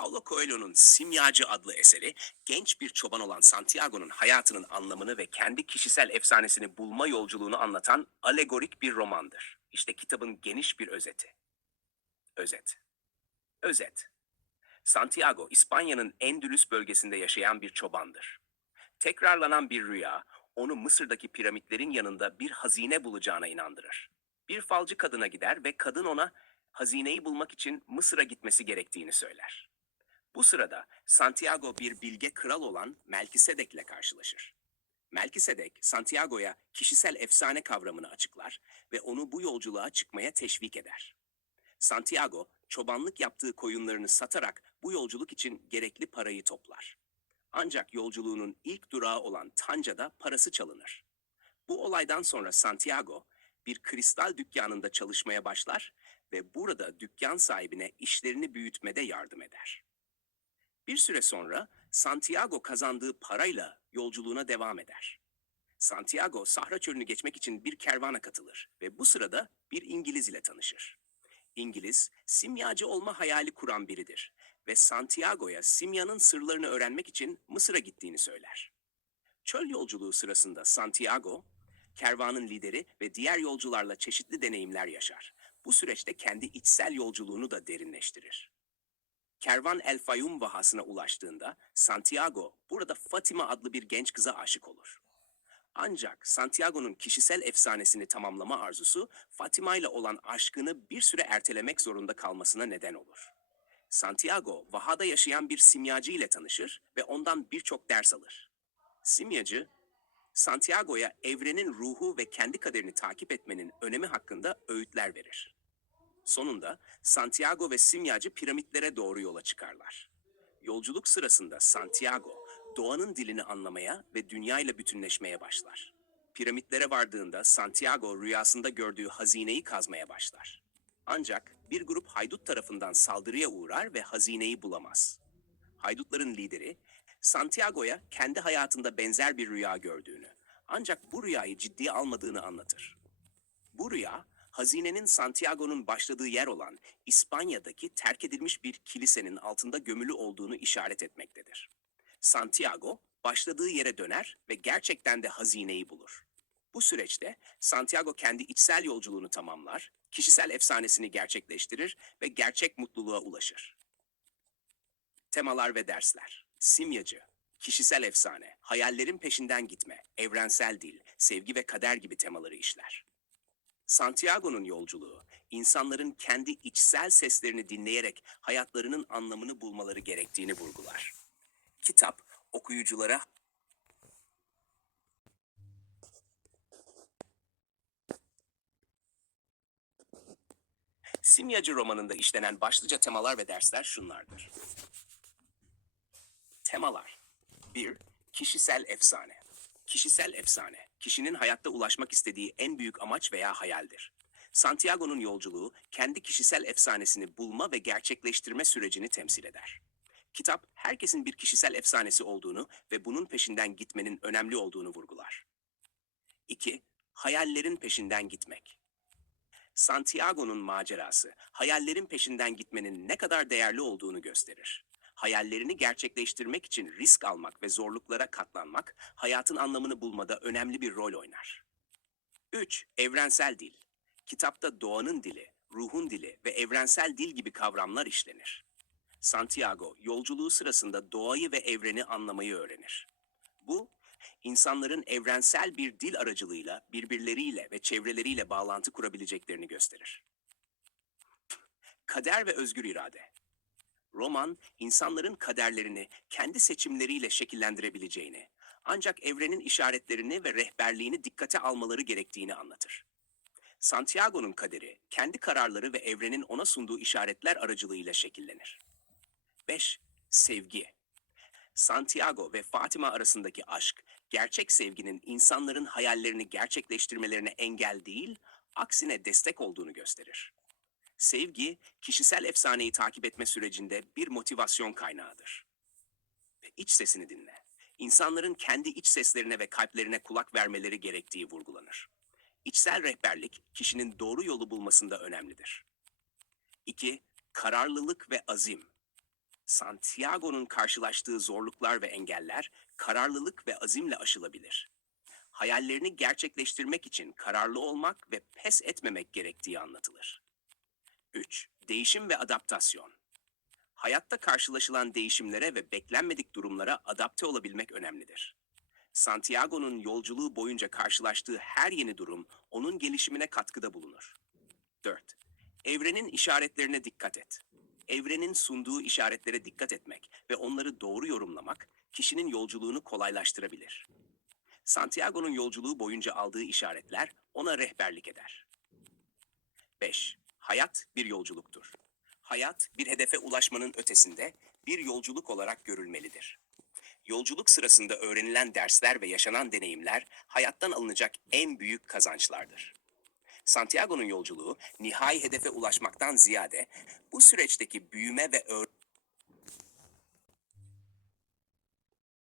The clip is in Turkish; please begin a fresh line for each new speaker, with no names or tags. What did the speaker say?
Paulo Coelho'nun Simyacı adlı eseri, genç bir çoban olan Santiago'nun hayatının anlamını ve kendi kişisel efsanesini bulma yolculuğunu anlatan alegorik bir romandır. İşte kitabın geniş bir özeti. Özet. Özet. Santiago, İspanya'nın Endülüs bölgesinde yaşayan bir çobandır. Tekrarlanan bir rüya, onu Mısır'daki piramitlerin yanında bir hazine bulacağına inandırır. Bir falcı kadına gider ve kadın ona hazineyi bulmak için Mısır'a gitmesi gerektiğini söyler. Bu sırada Santiago bir bilge kral olan Melkisedek'le karşılaşır. Melkisedek, Santiago'ya kişisel efsane kavramını açıklar ve onu bu yolculuğa çıkmaya teşvik eder. Santiago, çobanlık yaptığı koyunlarını satarak bu yolculuk için gerekli parayı toplar. Ancak yolculuğunun ilk durağı olan Tanca'da parası çalınır. Bu olaydan sonra Santiago bir kristal dükkanında çalışmaya başlar ve burada dükkan sahibine işlerini büyütmede yardım eder. Bir süre sonra Santiago kazandığı parayla yolculuğuna devam eder. Santiago Sahra Çölü'nü geçmek için bir kervana katılır ve bu sırada bir İngiliz ile tanışır. İngiliz, simyacı olma hayali kuran biridir ve Santiago'ya simyanın sırlarını öğrenmek için Mısır'a gittiğini söyler. Çöl yolculuğu sırasında Santiago, kervanın lideri ve diğer yolcularla çeşitli deneyimler yaşar. Bu süreçte kendi içsel yolculuğunu da derinleştirir. Kervan El Fayum vahasına ulaştığında Santiago burada Fatima adlı bir genç kıza aşık olur. Ancak Santiago'nun kişisel efsanesini tamamlama arzusu Fatima ile olan aşkını bir süre ertelemek zorunda kalmasına neden olur. Santiago, Vaha'da yaşayan bir simyacı ile tanışır ve ondan birçok ders alır. Simyacı, Santiago'ya evrenin ruhu ve kendi kaderini takip etmenin önemi hakkında öğütler verir. Sonunda Santiago ve simyacı piramitlere doğru yola çıkarlar. Yolculuk sırasında Santiago, doğanın dilini anlamaya ve dünyayla bütünleşmeye başlar. Piramitlere vardığında Santiago rüyasında gördüğü hazineyi kazmaya başlar. Ancak bir grup haydut tarafından saldırıya uğrar ve hazineyi bulamaz. Haydutların lideri Santiago'ya kendi hayatında benzer bir rüya gördüğünü, ancak bu rüyayı ciddiye almadığını anlatır. Bu rüya, hazinenin Santiago'nun başladığı yer olan İspanya'daki terk edilmiş bir kilisenin altında gömülü olduğunu işaret etmektedir. Santiago, başladığı yere döner ve gerçekten de hazineyi bulur. Bu süreçte Santiago kendi içsel yolculuğunu tamamlar, kişisel efsanesini gerçekleştirir ve gerçek mutluluğa ulaşır. Temalar ve dersler. Simyacı, kişisel efsane, hayallerin peşinden gitme, evrensel dil, sevgi ve kader gibi temaları işler. Santiago'nun yolculuğu, insanların kendi içsel seslerini dinleyerek hayatlarının anlamını bulmaları gerektiğini vurgular. Kitap, okuyuculara Simyacı romanında işlenen başlıca temalar ve dersler şunlardır. Temalar 1. Kişisel efsane. Kişisel efsane, kişinin hayatta ulaşmak istediği en büyük amaç veya hayaldir. Santiago'nun yolculuğu, kendi kişisel efsanesini bulma ve gerçekleştirme sürecini temsil eder. Kitap, herkesin bir kişisel efsanesi olduğunu ve bunun peşinden gitmenin önemli olduğunu vurgular. 2. Hayallerin peşinden gitmek. Santiago'nun macerası, hayallerin peşinden gitmenin ne kadar değerli olduğunu gösterir. Hayallerini gerçekleştirmek için risk almak ve zorluklara katlanmak, hayatın anlamını bulmada önemli bir rol oynar. 3. Evrensel dil. Kitapta doğanın dili, ruhun dili ve evrensel dil gibi kavramlar işlenir. Santiago, yolculuğu sırasında doğayı ve evreni anlamayı öğrenir. Bu, insanların evrensel bir dil aracılığıyla birbirleriyle ve çevreleriyle bağlantı kurabileceklerini gösterir. Kader ve özgür irade. Roman, insanların kaderlerini kendi seçimleriyle şekillendirebileceğini, ancak evrenin işaretlerini ve rehberliğini dikkate almaları gerektiğini anlatır. Santiago'nun kaderi, kendi kararları ve evrenin ona sunduğu işaretler aracılığıyla şekillenir. 5. Sevgi. Santiago ve Fatima arasındaki aşk, gerçek sevginin insanların hayallerini gerçekleştirmelerine engel değil, aksine destek olduğunu gösterir. Sevgi, kişisel efsaneyi takip etme sürecinde bir motivasyon kaynağıdır. Ve iç sesini dinle. İnsanların kendi iç seslerine ve kalplerine kulak vermeleri gerektiği vurgulanır. İçsel rehberlik, kişinin doğru yolu bulmasında önemlidir. 2. Kararlılık ve azim. Santiago'nun karşılaştığı zorluklar ve engeller kararlılık ve azimle aşılabilir. Hayallerini gerçekleştirmek için kararlı olmak ve pes etmemek gerektiği anlatılır. 3. Değişim ve adaptasyon. Hayatta karşılaşılan değişimlere ve beklenmedik durumlara adapte olabilmek önemlidir. Santiago'nun yolculuğu boyunca karşılaştığı her yeni durum onun gelişimine katkıda bulunur. 4. Evrenin işaretlerine dikkat et. Evrenin sunduğu işaretlere dikkat etmek ve onları doğru yorumlamak kişinin yolculuğunu kolaylaştırabilir. Santiago'nun yolculuğu boyunca aldığı işaretler ona rehberlik eder. 5. Hayat bir yolculuktur. Hayat bir hedefe ulaşmanın ötesinde bir yolculuk olarak görülmelidir. Yolculuk sırasında öğrenilen dersler ve yaşanan deneyimler hayattan alınacak en büyük kazançlardır. Santiago'nun yolculuğu nihai hedefe ulaşmaktan ziyade bu süreçteki büyüme ve öğrenme